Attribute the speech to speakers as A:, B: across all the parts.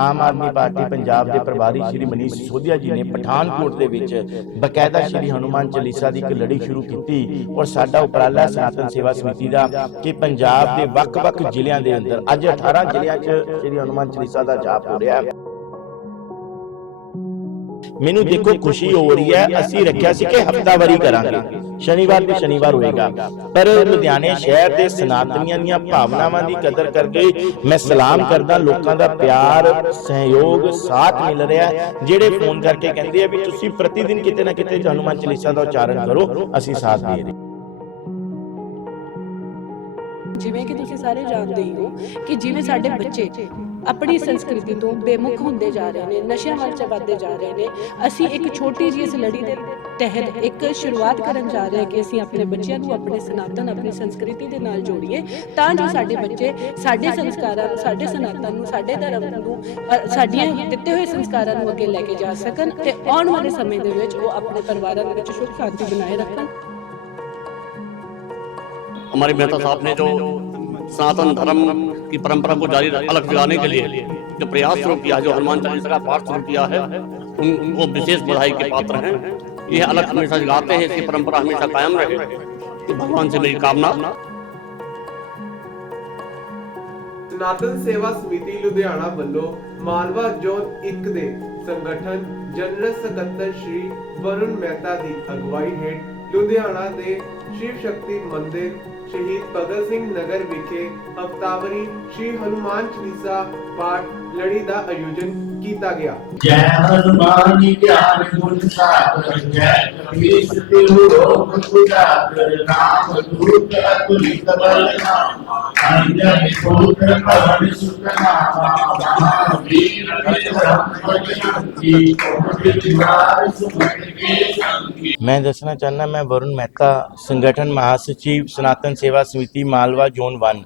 A: Aam Aadmi party Punjab ਦੇ ਪ੍ਰਭਾਰੀ ਸ਼੍ਰੀ ਮਨੀਸ਼ ਸਿਸੋਦੀਆ ਜੀ ਨੇ ਪਠਾਨਕੋਟ ਦੇ ਵਿੱਚ ਬਕਾਇਦਾ ਸ਼੍ਰੀ ਹਨੂਮਾਨ ਚਾਲੀਸਾ ਦੀ ਇੱਕ ਲੜੀ ਸ਼ੁਰੂ ਕੀਤੀ ਔਰ ਸਾਡਾ ਉਪਰਾਲਾ ਸਨਾਤਨ ਸੇਵਾ ਸਮਿਤੀ ਦਾ ਕਿ ਪੰਜਾਬ ਦੇ ਵੱਖ-ਵੱਖ ਜ਼ਿਲ੍ਹਿਆਂ ਦੇ ਅੰਦਰ ਅੱਜ 18 ਜ਼ਿਲ੍ਹਿਆਂ 'ਚ ਸ਼੍ਰੀ ਹਨੂਮਾਨ ਚਾਲੀਸਾ ਦਾ ਜਾਪ ਹੋ ਰਿਹਾ ਹੈ। ਮੈਨੂੰ ਦੇਖੋ ਖੁਸ਼ੀ ਹੋ ਰਹੀ ਹੈ। ਅਸੀਂ ਰੱਖਿਆ ਸੀ ਕਿ ਹਫਤਾਵਾਰੀ ਕਰਾਂਗੇ। ਸ਼ਨੀਵਾਰ ਤੇ ਸ਼ਨੀਵਾਰ ਹੋਏਗਾ। ਪਰ ਲੁਧਿਆਣੇ ਸ਼ਹਿਰ ਦੇ ਸਨਾਤਨੀਆਂ ਦੀਆਂ ਭਾਵਨਾਵਾਂ ਦੀ ਕਦਰ ਕਰਕੇ ਮੈਂ ਸਲਾਮ ਕਰਦਾ ਲੋਕਾਂ ਦਾ ਪਿਆਰ ਸਹਿਯੋਗ ਸਾਥ ਮਿਲ ਰਿਹਾ। ਜਿਹੜੇ ਫੋਨ ਕਰਕੇ ਕਹਿੰਦੇ ਆ ਵੀ ਤੁਸੀਂ ਪ੍ਰਤੀ ਦਿਨ ਕਿਤੇ ਨਾ ਕਿਤੇ ਹਨੂਮਾਨ ਚਾਲੀਸਾ ਦਾ ਉਚਾਰਨ ਕਰੋ ਅਸੀਂ ਸਾਥ ਦੇ ਰਹੇ
B: ਜਿਵੇਂ ਕਿ ਤੁਸੀਂ ਸਾਰੇ ਜਾਣਦੇ ਹੀ ਹੋ ਕਿ ਜਿਵੇਂ ਸਾਡੇ ਬੱਚੇ ਆਪਣੀ ਸੰਸਕ੍ਰਿਤੀ ਤੋਂ ਬੇਮੁਖ ਹੁੰਦੇ ਜਾ ਰਹੇ ਨੇ ਨਸ਼ਿਆਂ ਵੱਲ ਚਵੱਧਦੇ ਜਾ ਰਹੇ ਨੇ ਅਸੀਂ ਇੱਕ ਛੋਟੀ ਜਿਹੀ ਇਸ ਲੜੀ ਦੇ ਤਹਿਤ ਇੱਕ ਸ਼ੁਰੂਆਤ ਕਰਨ ਜਾ ਰਹੇ ਹਾਂ ਕਿ ਅਸੀਂ ਆਪਣੇ ਬੱਚਿਆਂ ਨੂੰ ਆਪਣੇ ਸਨਾਤਨ ਆਪਣੀ ਸੰਸਕ੍ਰਿਤੀ ਦੇ ਨਾਲ ਜੋੜੀਏ ਤਾਂ ਜੋ ਸਾਡੇ ਬੱਚੇ ਸਾਡੇ ਸੰਸਕਾਰਾਂ ਨੂੰ ਸਾਡੇ ਸਨਾਤਨ ਨੂੰ ਸਾਡੇ ਧਰਮ ਨੂੰ ਅ, ਸਾਡੀਆਂ ਦਿੱਤੇ ਹੋਏ ਸੰਸਕਾਰਾਂ ਨੂੰ ਅੱਗੇ ਲੈ ਕੇ ਜਾ ਸਕਣ ਤੇ ਆਉਣ ਵਾਲੇ ਸਮੇਂ ਦੇ ਵਿੱਚ ਉਹ ਆਪਣੇ ਪਰਿਵਾਰਾਂ ਦੇ ਵਿੱਚ ਸੁਖ ਸ਼ਾਂਤੀ ਬਣਾਏ ਰੱਖਣ
C: हमारे मेहता साहब ने जो सनातन धर्म की परंपरा को जारी अलग जगाने के लिए जो प्रयास शुरू किया जो हनुमान चालीसा का पाठ शुरू किया है उन वो विशेष बधाई के पात्र हैं ये अलग हमेशा जगाते हैं इसकी परंपरा हमेशा कायम रहे कि भगवान से मेरी कामना
D: ਸਨਾਤਨ ਸੇਵਾ ਸਮਿਤੀ ਲੁਧਿਆਣਾ ਵੱਲੋਂ ਮਾਲਵਾ ਜ਼ੋਨ 1 ਦੇ ਸੰਗਠਨ ਜਨਰਲ ਸਕੱਤਰ ਸ਼੍ਰੀ ਵਰੁਣ ਮਹਿਤਾ ਦੀ ਅਗਵਾਈ ਹੇਠ ਲੁਧਿਆਣਾ ਦੇ ਸ਼ਿਵ ਸ਼ਕਤੀ ਮੰਦਿਰ ਸ਼ਹੀਦ ਭਗਤ ਸਿੰਘ ਨਗਰ ਵਿਖੇ ਹਫਤਾਵਰੀ ਸ਼੍ਰੀ ਹਨੂਮਾਨ ਚਾਲੀਸਾ ਪਾਠ ਲੜੀ ਦਾ ਆਯੋਜਨ ਕੀਤਾ ਗਿਆ
E: ਜੈ ਹਨੂਮਾਨ ਗਿਆਨ ਗੁਣ ਸਾਗਰ ਜੈ ਕਪੀਸ ਤਿਹੁ ਲੋਕ ਸੁਜਾਗਰ ਨਾਮ ਦੂਤ ਅਤੁਲਿਤ ਬਲ ਨਾਮ ਅੰਜਨ ਪੁੱਤਰ ਪਵਨ ਸੁਤ ਨਾਮਾ ਮਹਾਵੀਰ ਵਿਕਰਮ ਬਜਰੰਗੀ ਕੋਟਿ ਵਿਹਾਰ ਸੁਮਤ ਕੇ ਸੰਗੀ
A: ਮੈਂ ਦੱਸਣਾ ਚਾਹੁੰਦਾ ਮੈਂ ਵਰੁਣ ਮਹਿਤਾ, ਸੰਗਠਨ ਮਹਾਸਚਿਵ, ਸਨਾਤਨ ਸੇਵਾ ਸਮਿਤੀ, ਮਾਲਵਾ, ਜ਼ੋਨ 1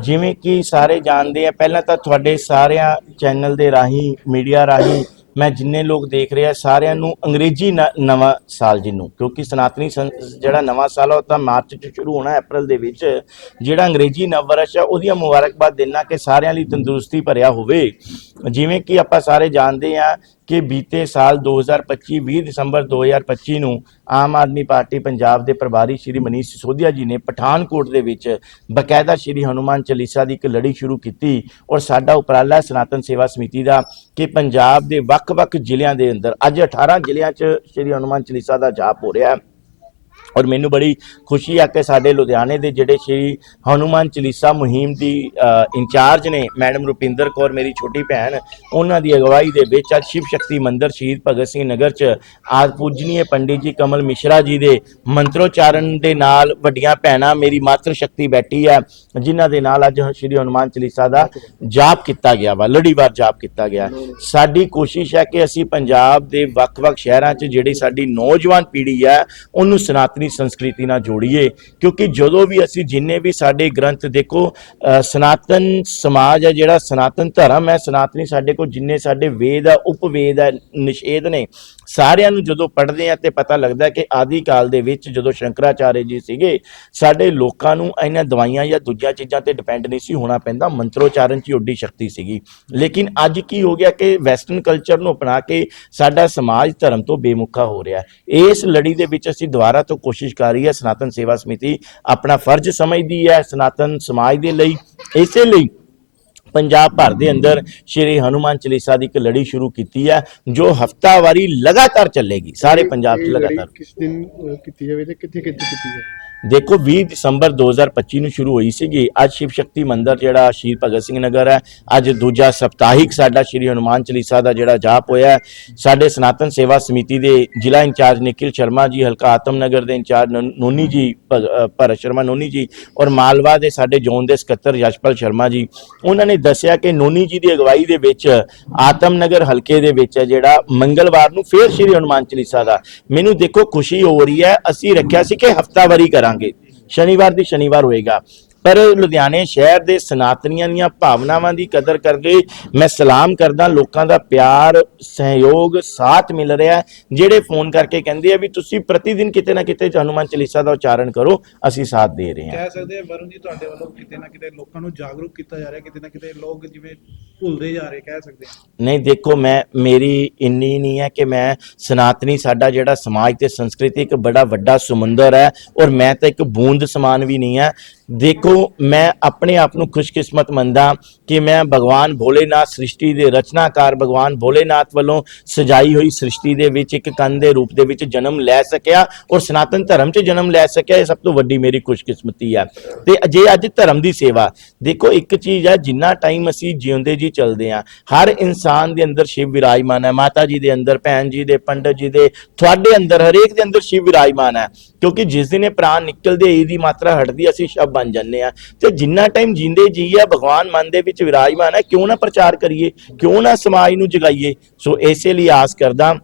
A: ਜਿਵੇਂ ਕਿ ਸਾਰੇ ਜਾਣਦੇ ਆ, ਪਹਿਲਾਂ ਤਾਂ ਤੁਹਾਡੇ ਸਾਰਿਆਂ ਚੈਨਲ ਦੇ ਰਾਹੀਂ, ਮੀਡੀਆ ਰਾਹੀਂ ਮੈਂ ਜਿੰਨੇ ਲੋਕ ਦੇਖ ਰਹੇ ਆ ਸਾਰਿਆਂ ਨੂੰ ਅੰਗਰੇਜ਼ੀ ਨ- ਨਵਾਂ ਸਾਲ ਜਿਹਨੂੰ, ਕਿਉਂਕਿ ਸਨਾਤਨੀ ਸੰ- ਜਿਹੜਾ ਨਵਾਂ ਸਾਲ ਆ, ਉਹ ਤਾਂ ਮਾਰਚ ਚ ਸ਼ੁਰੂ ਹੋਣਾ, ਅਪ੍ਰੈਲ ਦੇ ਵਿੱਚ। ਜਿਹੜਾ ਅੰਗਰੇਜ਼ੀ ਨਵ ਵਰਸ਼ ਆ, ਉਹਦੀਆਂ ਮੁਬਾਰਕਬਾਦ ਦੇਣਾ ਕਿ ਸਾਰਿਆਂ ਲਈ ਤੰਦਰੁਸਤੀ ਭਰਿਆ ਹੋਵੇ। ਜਿਵੇਂ ਕਿ ਆਪਾਂ ਸਾਰੇ ਜਾਣਦੇ ਆ ਕਿ ਬੀਤੇ ਸਾਲ 2025 20 ਦਸੰਬਰ 2025 ਨੂੰ ਆਮ ਆਦਮੀ ਪਾਰਟੀ ਪੰਜਾਬ ਦੇ ਪ੍ਰਭਾਰੀ ਸ਼੍ਰੀ ਮਨੀਸ਼ ਸਿਸੋਦੀਆ ਜੀ ਨੇ ਪਠਾਨਕੋਟ ਦੇ ਵਿੱਚ ਬਕਾਇਦਾ ਸ਼੍ਰੀ ਹਨੂਮਾਨ ਚਾਲੀਸਾ ਦੀ ਇੱਕ ਲੜੀ ਸ਼ੁਰੂ ਕੀਤੀ ਔਰ ਸਾਡਾ ਉਪਰਾਲਾ ਸਨਾਤਨ ਸੇਵਾ ਸਮਿਤੀ ਦਾ ਕਿ ਪੰਜਾਬ ਦੇ ਵੱਖ-ਵੱਖ ਜ਼ਿਲ੍ਹਿਆਂ ਦੇ ਅੰਦਰ ਅੱਜ 18 ਜ਼ਿਲ੍ਹਿਆਂ 'ਚ ਸ਼੍ਰੀ ਹਨੂਮਾਨ ਚਾਲੀਸਾ ਦਾ ਜਾਪ ਹੋ ਰਿਹਾ ਹੈ। ਔਰ ਮੈਨੂੰ ਬੜੀ ਖੁਸ਼ੀ ਆ ਕਿ ਸਾਡੇ ਲੁਧਿਆਣੇ ਦੇ ਜਿਹੜੇ ਸ਼੍ਰੀ ਹਨੂਮਾਨ ਚਾਲੀਸਾ ਮੁਹਿੰਮ ਦੀ ਇੰਚਾਰਜ ਨੇ ਮੈਡਮ ਰੁਪਿੰਦਰ ਕੌਰ, ਮੇਰੀ ਛੋਟੀ ਭੈਣ, ਉਹਨਾਂ ਦੀ ਅਗਵਾਈ ਦੇ ਵਿੱਚ ਅੱਜ ਸ਼ਿਵ ਸ਼ਕਤੀ ਮੰਦਿਰ ਸ਼ਹੀਦ ਭਗਤ ਸਿੰਘ ਨਗਰ 'ਚ ਆਜ ਪੂਜਨੀਏ ਪੰਡਿਤ ਜੀ ਕਮਲ ਮਿਸ਼ਰਾ ਜੀ ਦੇ ਮੰਤਰੋਚਾਰਨ ਦੇ ਨਾਲ ਵੱਡੀਆਂ ਭੈਣਾਂ, ਮੇਰੀ ਮਾਤਰ ਸ਼ਕਤੀ ਬੈਠੀ ਆ, ਜਿਨ੍ਹਾਂ ਦੇ ਨਾਲ ਅੱਜ ਸ਼੍ਰੀ ਹਨੂਮਾਨ ਚਾਲੀਸਾ ਦਾ ਜਾਪ ਕੀਤਾ ਗਿਆ ਵਾ, ਲੜੀਵਾਰ ਜਾਪ ਕੀਤਾ ਗਿਆ। ਸਾਡੀ ਕੋਸ਼ਿਸ਼ ਹੈ ਕਿ ਅਸੀਂ ਪੰਜਾਬ ਦੇ ਵੱਖ-ਵੱਖ ਸ਼ਹਿਰਾਂ 'ਚ ਜਿਹੜੀ ਸਾਡੀ ਨੌਜਵਾਨ ਪੀੜ੍ਹੀ ਹੈ ਉਹਨੂੰ ਸਨਾਤਨੀ ਸੰਸਕ੍ਰਿਤੀ ਨਾਲ ਜੋੜੀਏ, ਕਿਉਂਕਿ ਜਦੋਂ ਵੀ ਅਸੀਂ ਜਿੰਨੇ ਵੀ ਸਾਡੇ ਗ੍ਰੰਥ ਦੇਖੋ ਸਨਾਤਨ ਸਮਾਜ ਹੈ ਜਿਹੜਾ ਸਨਾਤਨ ਧਰਮ ਹੈ, ਸਨਾਤਨੀ ਸਾਡੇ ਕੋਲ ਜਿੰਨੇ ਸਾਡੇ ਵੇਦ ਆ ਉਪਵੇਦ ਹੈ, ਨਿਸ਼ੇਧ ਨੇ, ਸਾਰਿਆਂ ਨੂੰ ਜਦੋਂ ਪੜ੍ਹਦੇ ਆ ਤੇ ਪਤਾ ਲੱਗਦਾ ਕਿ ਆਦਿ ਕਾਲ ਦੇ ਵਿੱਚ ਜਦੋਂ ਸ਼ੰਕਰਾਚਾਰਿਆ ਜੀ ਸੀਗੇ, ਸਾਡੇ ਲੋਕਾਂ ਨੂੰ ਇਹਨਾਂ ਦਵਾਈਆਂ ਜਾਂ ਦੂਜੀਆਂ ਚੀਜ਼ਾਂ ਤੇ ਡਿਪੈਂਡ ਨਹੀਂ ਸੀ ਹੋਣਾ ਪੈਂਦਾ, ਮੰਤਰੋਚਾਰਨ 'ਚ ਹੀ ਓਡੀ ਸ਼ਕਤੀ ਸੀਗੀ। ਲੇਕਿਨ ਅੱਜ ਕੀ ਹੋ ਗਿਆ ਕਿ ਵੈਸਟਰਨ ਕਲਚਰ ਨੂੰ ਅਪਣਾ ਕੇ ਸਾਡਾ ਸਮਾਜ ਧਰਮ ਤੋਂ ਬੇਮੁਖਾ ਹੋ ਰਿਹਾ। ਇਸ ਲੜੀ ਦੇ ਵਿੱਚ ਅਸੀਂ ਦੁਬਾਰਾ ਤੋਂ ਕੋਸ਼ਿਸ਼ ਕਰ ਰਹੀ ਹੈ, ਸਨਾਤਨ ਸੇਵਾ ਸਮਿਤੀ ਆਪਣਾ ਫਰਜ਼ ਸਮਝਦੀ ਹੈ ਸਨਾਤਨ ਸਮਾਜ ਦੇ ਲਈ। ਇਸੇ ਲਈ ਪੰਜਾਬ ਭਰ ਦੇ ਅੰਦਰ ਸ਼੍ਰੀ ਹਨੂਮਾਨ ਚਾਲੀਸਾ ਦੀ ਇੱਕ ਲੜੀ ਸ਼ੁਰੂ ਕੀਤੀ ਹੈ, ਜੋ ਹਫਤਾਵਾਰੀ ਲਗਾਤਾਰ ਚੱਲੇਗੀ। ਸਾਰੇ ਪੰਜਾਬ 'ਚ ਲਗਾਤਾਰ।
F: ਕਿਸ ਦਿਨ ਕੀਤੀ ਜਾਵੇ ਤੇ ਕਿੱਥੇ ਕਿੱਥੇ ਕੀਤੀ ਜਾਵੇ?
A: ਦੇਖੋ 20 ਦਸੰਬਰ 2025 ਨੂੰ ਸ਼ੁਰੂ ਹੋਈ ਸੀਗੀ। ਅੱਜ ਸ਼ਿਵ ਸ਼ਕਤੀ ਮੰਦਿਰ ਜਿਹੜਾ ਸ਼ਹੀਦ ਭਗਤ ਸਿੰਘ ਨਗਰ ਹੈ, ਅੱਜ ਦੂਜਾ ਸਪਤਾਹਿਕ ਸਾਡਾ ਸ਼੍ਰੀ ਹਨੂਮਾਨ ਚਾਲੀਸਾ ਦਾ ਜਿਹੜਾ ਜਾਪ ਹੋਇਆ ਸਾਡੇ ਸਨਾਤਨ ਸੇਵਾ ਸਮਿਤੀ ਦੇ ਜ਼ਿਲ੍ਹਾ ਇੰਚਾਰਜ ਨਿਖਿਲ ਸ਼ਰਮਾ ਜੀ, ਹਲਕਾ ਆਤਮ ਨਗਰ ਦੇ ਇੰਚਾਰਜ ਨੋਨੀ ਜੀ ਭਗ- ਭਰਤ ਸ਼ਰਮਾ ਨੋਨੀ ਜੀ ਔਰ ਮਾਲਵਾ ਦੇ ਸਾਡੇ ਜ਼ੋਨ ਦੇ ਸਕੱਤਰ ਯਸ਼ਪਾਲ ਸ਼ਰਮਾ ਜੀ। ਉਹਨਾਂ ਨੇ ਦੱਸਿਆ ਕਿ ਨੋਨੀ ਜੀ ਦੀ ਅਗਵਾਈ ਦੇ ਵਿੱਚ ਆਤਮ ਨਗਰ ਹਲਕੇ ਦੇ ਵਿੱਚ ਹੈ ਜਿਹੜਾ ਮੰਗਲਵਾਰ ਨੂੰ ਫੇਰ ਸ਼੍ਰੀ ਹਨੂਮਾਨ ਚਾਲੀਸਾ ਦਾ। ਮੈਨੂੰ ਦੇਖੋ, ਖੁਸ਼ੀ ਹੋ ਰਹੀ ਹੈ। ਅਸੀਂ ਰੱਖਿਆ ਸੀ ਕਿ ਹਫਤਾਵਾਰੀ ਕਰਾਂ ਕਰਾਂਗੇ। ਸ਼ਨੀਵਾਰ ਦੀ ਸ਼ਨੀਵਾਰ ਹੋਏਗਾ। ਪਰ ਲੁਧਿਆਣੇ ਸ਼ਹਿਰ ਦੇ ਸਨਾਤਨੀਆਂ ਦੀਆਂ ਭਾਵਨਾਵਾਂ ਦੀ ਕਦਰ ਕਰਦੇ ਮੈਂ ਸਲਾਮ ਕਰਦਾ ਲੋਕਾਂ ਦਾ ਪਿਆਰ ਸਹਿਯੋਗ ਸਾਥ ਮਿਲ ਰਿਹਾ। ਜਿਹੜੇ ਫੋਨ ਕਰਕੇ ਕਹਿੰਦੇ ਆ ਵੀ ਤੁਸੀਂ ਪ੍ਰਤੀ ਦਿਨ ਕਿਤੇ ਨਾ ਕਿਤੇ ਹਨੂੰਮਾਨ ਚਾਲੀਸਾ ਦਾ ਉਚਾਰਨ ਕਰੋ ਅਸੀਂ ਸਾਥ ਦੇ ਰਹੇ ਹਾਂ
F: ਕਹਿ ਸਕਦੇ ਆ ਵਰੁਣ ਜੀ ਤੁਹਾਡੇ ਵੱਲੋਂ ਕਿਤੇ ਨਾ ਕਿਤੇ ਲੋਕਾਂ ਨੂੰ ਜਾਗਰੂਕ ਕੀਤਾ ਜਾ ਰਿਹਾ ਕਿਤੇ ਨਾ ਕਿਤੇ ਲੋਕ ਜਿਵੇਂ ਭੁੱਲਦੇ ਜਾ ਰਹੇ ਕਹਿ ਸਕਦੇ ਆ
A: ਨਹੀਂ ਦੇਖੋ ਮੈਂ ਮੇਰੀ ਇੰਨੀ ਨਹੀਂ ਹੈ ਕਿ ਮੈਂ ਸਨਾਤਨੀ ਸਾਡਾ ਜਿਹੜਾ ਸਮਾਜ ਤੇ ਸੰਸਕ੍ਰਿਤੀ ਇੱਕ ਬੜਾ ਵੱਡਾ ਸਮੁੰਦਰ ਹੈ ਔਰ ਮੈਂ ਤਾਂ ਇੱਕ ਬੂੰਦ ਸਮਾਨ ਵੀ ਨਹੀਂ ਹੈ ਦੇਖੋ, ਮੈਂ ਆਪਣੇ ਆਪ ਨੂੰ ਖੁਸ਼ਕਿਸਮਤ ਮੰਨਦਾ ਕਿ ਮੈਂ ਭਗਵਾਨ ਭੋਲੇਨਾਥ ਸ੍ਰਿਸ਼ਟੀ ਦੇ ਰਚਨਾਕਾਰ ਭਗਵਾਨ ਭੋਲੇਨਾਥ ਵੱਲੋਂ ਸਜਾਈ ਹੋਈ ਸ੍ਰਿਸ਼ਟੀ ਦੇ ਵਿੱਚ ਇੱਕ ਕੰਨ ਦੇ ਰੂਪ ਦੇ ਵਿੱਚ ਜਨਮ ਲੈ ਸਕਿਆ ਔਰ ਸਨਾਤਨ ਧਰਮ 'ਚ ਜਨਮ ਲੈ ਸਕਿਆ, ਇਹ ਸਭ ਤੋਂ ਵੱਡੀ ਮੇਰੀ ਖੁਸ਼ਕਿਸਮਤੀ ਹੈ ਤੇ ਜੇ ਅੱਜ ਧਰਮ ਦੀ ਸੇਵਾ। ਦੇਖੋ, ਇੱਕ ਚੀਜ਼ ਆ, ਜਿੰਨਾ ਟਾਈਮ ਅਸੀਂ ਜਿਉਂਦੇ ਜੀ ਚੱਲਦੇ ਆ, ਹਰ ਇਨਸਾਨ ਦੇ ਅੰਦਰ ਸ਼ਿਵ ਵਿਰਾਜਮਾਨ ਹੈ ਮਾਤਾ ਜੀ ਦੇ ਅੰਦਰ, ਭੈਣ ਜੀ ਦੇ, ਪੰਡਤ ਜੀ ਦੇ, ਤੁਹਾਡੇ ਅੰਦਰ ਹਰੇਕ ਦੇ ਅੰਦਰ ਸ਼ਿਵ ਵਿਰਾਜਮਾਨ ਹੈ ਕਿਉਂਕਿ ਜਿਸ ਦਿਨ ਇਹ ਪ੍ਰਾਣ ਨਿਕਲਦੇ ਈ ਦੀ ਮਾਤਰਾ ਹਟਦੀ ਅਸੀਂ ਸ਼ਬਦ ਬਣ ਜੰਨੇ ਆ। ਤੇ ਜਿੰਨਾ ਟਾਈਮ ਜਿੰਦੇ ਜੀ ਆ ਭਗਵਾਨ ਮਨ ਦੇ ਵਿੱਚ ਵਿਰਾਜਮਾਨ ਹੈ ਕਿਉਂ ਨਾ ਪ੍ਰਚਾਰ ਕਰੀਏ, ਕਿਉਂ ਨਾ ਸਮਾਜ ਨੂੰ ਜਗਾਈਏ। ਸੋ ਇਸੇ ਲਈ ਆਸ ਕਰਦਾ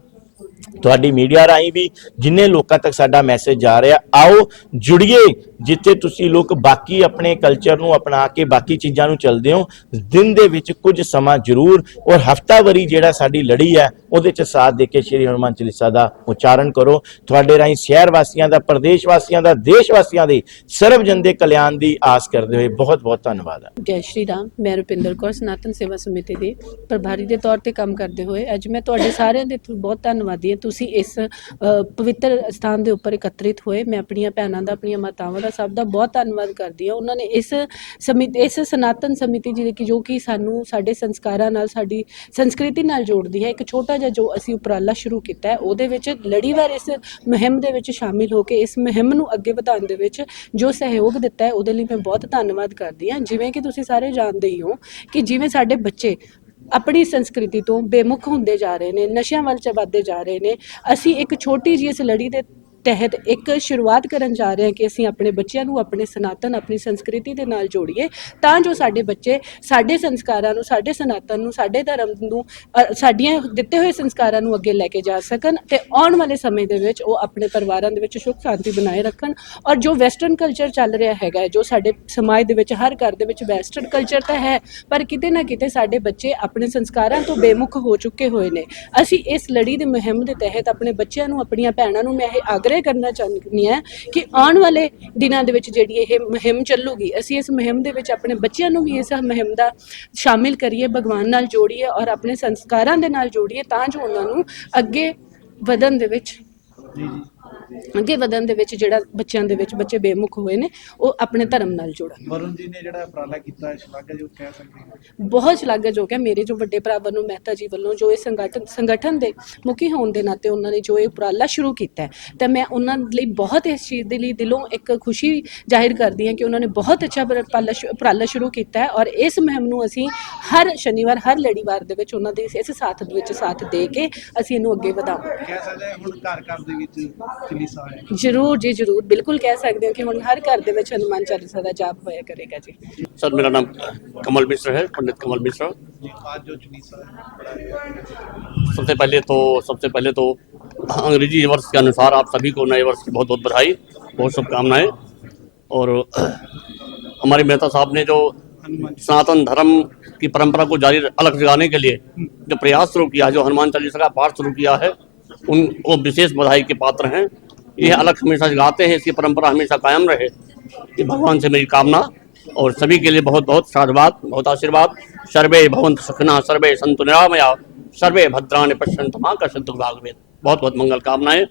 A: ਤੁਹਾਡੀ ਮੀਡੀਆ ਰਾਹੀਂ ਵੀ ਜਿੰਨੇ ਲੋਕਾਂ ਤੱਕ ਸਾਡਾ ਮੈਸੇਜ ਜਾ ਰਿਹਾ, ਆਓ ਜੁੜੀਏ, ਜਿੱਥੇ ਤੁਸੀਂ ਲੋਕ ਬਾਕੀ ਆਪਣੇ ਕਲਚਰ ਨੂੰ ਅਪਣਾ ਕੇ ਬਾਕੀ ਚੀਜ਼ਾਂ ਨੂੰ ਚੱਲਦੇ ਹੋ। ਦਿਨ ਦੇ ਵਿੱਚ ਕੁਝ ਸਮਾਂ ਜ਼ਰੂਰ ਔਰ ਹਫਤਾਵਰੀ ਜਿਹੜਾ ਸਾਡੀ ਲੜੀ ਹੈ ਉਹਦੇ ਚ ਸਾਥ ਦੇ ਕੇ ਸ਼੍ਰੀ ਹਨੂੰਮਾਨ ਚਾਲੀਸਾ ਦਾ ਉਚਾਰਨ ਕਰੋ। ਤੁਹਾਡੇ ਰਾਹੀਂ ਸ਼ਹਿਰ ਵਾਸੀਆਂ ਦਾ, ਪ੍ਰਦੇਸ਼ ਵਾਸੀਆਂ ਦਾ, ਦੇਸ਼ ਵਾਸੀਆਂ ਦੇ, ਸਰਬ ਜਨ ਦੇ ਕਲਿਆਣ ਦੀ ਆਸ ਕਰਦੇ ਹੋਏ ਬਹੁਤ ਬਹੁਤ ਧੰਨਵਾਦ। ਹੈ
B: ਜੈ ਸ਼੍ਰੀ ਰਾਮ, ਮੈਂ ਰੁਪਿੰਦਰ ਕੌਰ, ਸਨਾਤਨ ਸੇਵਾ ਸਮਿਤੀ ਦੇ ਪ੍ਰਭਾਰੀ ਦੇ ਤੌਰ ਤੇ ਕੰਮ ਕਰਦੇ ਹੋਏ ਅੱਜ ਮੈਂ ਤੁਹਾਡੇ ਸਾਰਿਆਂ ਦੇ ਬਹੁਤ ਧੰਨਵਾਦੀ ਹਾਂ। ਤੁਸੀਂ ਇਸ ਪਵਿੱਤਰ ਸਥਾਨ ਦੇ ਉੱਪਰ ਇਕੱਤਰਿਤ ਹੋਏ। ਮੈਂ ਆਪਣੀਆਂ ਭੈਣਾਂ ਦਾ, ਆਪਣੀਆਂ ਮਾਤਾਵਾਂ ਦਾ ਸਭ ਦਾ ਬਹੁਤ ਧੰਨਵਾਦ ਕਰਦੀ ਹਾਂ। ਉਹਨਾਂ ਨੇ ਇਸ ਸਮਿਤੀ ਇਸ ਸਨਾਤਨ ਸਮਿਤੀ ਜਿਹੜੀ ਕਿ ਜੋ ਕਿ ਸਾਨੂੰ ਸਾਡੇ ਸੰਸਕਾਰਾਂ ਨਾਲ, ਸਾਡੀ ਸੰਸਕ੍ਰਿਤੀ ਨਾਲ ਜੋੜਦੀ ਹੈ। ਇੱਕ ਛੋਟਾ ਜਿਹਾ ਜੋ ਅਸੀਂ ਉਪਰਾਲਾ ਸ਼ੁਰੂ ਕੀਤਾ ਹੈ, ਉਹਦੇ ਵਿੱਚ ਲੜੀਵਾਰ ਇਸ ਮੁਹਿੰਮ ਦੇ ਵਿੱਚ ਸ਼ਾਮਿਲ ਹੋ ਕੇ ਇਸ ਮੁਹਿੰਮ ਨੂੰ ਅੱਗੇ ਵਧਾਉਣ ਦੇ ਵਿੱਚ ਜੋ ਸਹਿਯੋਗ ਦਿੱਤਾ ਹੈ, ਉਹਦੇ ਲਈ ਮੈਂ ਬਹੁਤ ਧੰਨਵਾਦ ਕਰਦੀ ਹਾਂ। ਜਿਵੇਂ ਕਿ ਤੁਸੀਂ ਸਾਰੇ ਜਾਣਦੇ ਹੀ ਹੋ ਕਿ ਜਿਵੇਂ ਸਾਡੇ ਬੱਚੇ ਆਪਣੀ ਸੰਸਕ੍ਰਿਤੀ ਤੋਂ ਬੇਮੁਖ ਹੁੰਦੇ ਜਾ ਰਹੇ ਨੇ, ਨਸ਼ਿਆਂ ਵੱਲ ਚ ਜਾ ਰਹੇ ਨੇ, ਅਸੀਂ ਇੱਕ ਛੋਟੀ ਜਿਹੀ ਇਸ ਲੜੀ ਦੇ ਤਹਿਤ ਇੱਕ ਸ਼ੁਰੂਆਤ ਕਰਨ ਜਾ ਰਹੇ ਹਾਂ ਕਿ ਅਸੀਂ ਆਪਣੇ ਬੱਚਿਆਂ ਨੂੰ ਆਪਣੇ ਸਨਾਤਨ ਆਪਣੀ ਸੰਸਕ੍ਰਿਤੀ ਦੇ ਨਾਲ ਜੋੜੀਏ ਤਾਂ ਜੋ ਸਾਡੇ ਬੱਚੇ ਸਾਡੇ ਸੰਸਕਾਰਾਂ ਨੂੰ ਸਾਡੇ ਸਨਾਤਨ ਨੂੰ ਸਾਡੇ ਧਰਮ ਨੂੰ ਅ, ਸਾਡੀਆਂ ਦਿੱਤੇ ਹੋਏ ਸੰਸਕਾਰਾਂ ਨੂੰ ਅੱਗੇ ਲੈ ਕੇ ਜਾ ਸਕਣ ਤੇ ਆਉਣ ਵਾਲੇ ਸਮੇਂ ਦੇ ਵਿੱਚ ਉਹ ਆਪਣੇ ਪਰਿਵਾਰਾਂ ਦੇ ਵਿੱਚ ਸੁੱਖ ਸ਼ਾਂਤੀ ਬਣਾਏ ਰੱਖਣ ਔਰ ਜੋ ਵੈਸਟਰਨ ਕਲਚਰ ਚੱਲ ਰਿਹਾ ਹੈਗਾ ਹੈ, ਜੋ ਸਾਡੇ ਸਮਾਜ ਦੇ ਵਿੱਚ ਹਰ ਘਰ ਦੇ ਵਿੱਚ ਵੈਸਟਰਨ ਕਲਚਰ ਤਾਂ ਹੈ ਪਰ ਕਿਤੇ ਨਾ ਕਿਤੇ ਸਾਡੇ ਬੱਚੇ ਆਪਣੇ ਸੰਸਕਾਰਾਂ ਤੋਂ ਬੇਮੁਖ ਹੋ ਚੁੱਕੇ ਹੋਏ ਨੇ। ਅਸੀਂ ਇਸ ਲੜੀ ਦੀ ਮੁਹਿੰਮ ਦੇ ਤਹਿਤ ਆਪਣੇ ਬੱਚਿਆਂ ਨੂੰ ਆਪਣੀਆਂ ਭੈਣਾਂ ਨੂੰ ਮੈਂ ਇਹ ਆਗਰੇ ਕਰਨਾ ਚਾਹੁੰਦੀ ਹਾਂ ਕਿ ਆਉਣ ਵਾਲੇ ਦਿਨਾਂ ਦੇ ਵਿੱਚ ਜਿਹੜੀ ਇਹ ਮੁਹਿੰਮ ਚੱਲੂਗੀ, ਅਸੀਂ ਇਸ ਮੁਹਿੰਮ ਦੇ ਵਿੱਚ ਆਪਣੇ ਬੱਚਿਆਂ ਨੂੰ ਵੀ ਇਸ ਮੁਹਿੰਮ ਦਾ ਸ਼ਾਮਿਲ ਕਰੀਏ, ਭਗਵਾਨ ਨਾਲ ਜੋੜੀਏ ਔਰ ਆਪਣੇ ਸੰਸਕਾਰਾਂ ਦੇ ਨਾਲ ਜੋੜੀਏ ਤਾਂ ਜੋ ਉਹਨਾਂ ਨੂੰ ਅੱਗੇ ਵਧਣ ਦੇ ਵਿੱਚ
F: ਜੀ ਜੀ।
B: ਅੱਗੇ ਵਧਣ ਦੇ ਵਿੱਚ ਜਿਹੜਾ ਬੱਚਿਆਂ ਦੇ ਵਿੱਚ ਬੱਚੇ ਬੇਮੁਖ ਹੋਏ ਨੇ ਉਹ ਆਪਣੇ ਧਰਮ ਨਾਲ ਜੋੜਨ।
F: ਵਰੁਣ ਜੀ ਨੇ ਜਿਹੜਾ ਉਪਰਾਲਾ ਕੀਤਾ ਹੈ ਸ਼ਲਾਘਾ ਜੋ ਕਹਿ ਸਕਦੇ ਹਾਂ?
B: ਬਹੁਤ ਸ਼ਲਾਘਾਯੋਗ ਹੈ। ਮੇਰੇ ਜੋ ਵੱਡੇ ਭਰਾ ਵੱਲੋਂ ਮਹਿਤਾ ਜੀ ਵੱਲੋਂ ਜੋ ਇਹ ਸੰਗਠਨ ਸੰਗਠਨ ਦੇ ਮੁਖੀ ਹੋਣ ਦੇ ਨਾਤੇ ਉਹਨਾਂ ਨੇ ਜੋ ਇਹ ਉਪਰਾਲਾ ਸ਼ੁਰੂ ਕੀਤਾ ਹੈ ਤਾਂ ਮੈਂ ਉਹਨਾਂ ਲਈ ਬਹੁਤ ਇਸ ਚੀਜ਼ ਦੇ ਲਈ ਦਿਲੋਂ ਇੱਕ ਖੁਸ਼ੀ ਜ਼ਾਹਿਰ ਕਰਦੀ ਹਾਂ ਕਿ ਉਹਨਾਂ ਨੇ ਬਹੁਤ ਅੱਛਾ ਉਪਰਾਲਾ ਸ਼ੁਰੂ ਕੀਤਾ ਹੈ ਔਰ ਇਸ ਮੁਹਿੰਮ ਨੂੰ ਅਸੀਂ ਹਰ ਸ਼ਨੀਵਾਰ ਹਰ ਲੜੀਵਾਰ ਦੇ ਵਿੱਚ ਉਹਨਾਂ ਦੇ ਇਸ ਸਾਥ ਦੇ ਵਿੱਚ ਸਾਥ ਦੇ ਕੇ ਅਸੀਂ ਇਹਨੂੰ ਅੱਗੇ ਵਧਾਵਾਂਗੇ।
F: ਕਹਿ ਸਕਦੇ ਹੁਣ ਘਰ ਘਰ ਦੇ ਵਿੱਚ ਚਲੀਸਾ ਹੈ
B: ਜਰੂਰ ਜੀ ਜਰੂਰ ਬਿਲਕੁਲ ਕਹਿ ਸਕਦੇ ਹੋ ਕਿ ਹੁਣ ਹਰ ਘਰ ਦੇ ਵਿੱਚ ਹਨੂੰਮਾਨ ਚਾਲੀਸਾ ਦਾ ਜਾਪ ਹੋਇਆ ਕਰੇਗਾ ਜੀ
C: सर मेरा नाम कमल मिश्र है पंडित कमल मिश्र
F: ਜੀ ਅੱਜ ਜੋ ਚਲੀਸਾ ਹੈ बड़ा
C: सबसे पहले तो सबसे पहले तो अंग्रेजी वर्ष के अनुसार आप सभी को नए वर्ष की बहुत बहुत बधाई बहुत शुभकामनाएं और हमारे मेहता साहब ने जो
F: हनुमान जी
C: सनातन धर्म की परंपरा को जारी अलग जगाने के लिए जो प्रयास शुरू किया जो हनुमान चालीसा का पाठ शुरू किया है उन वो विशेष बधाई के पात्र हैं ये अलग हमेशा जगाते हैं, इसकी परंपरा हमेशा कायम रहे। ये भगवान से मेरी कामना और सभी के लिए बहुत बहुत साधुवाद, बहुत आशीर्वाद। सर्वे भवंत सुखना, सर्वे संतु निरामया, सर्वे भद्राण पश्यंत माँ का सिद्ध भागवेद। बहुत बहुत मंगल कामनाएँ।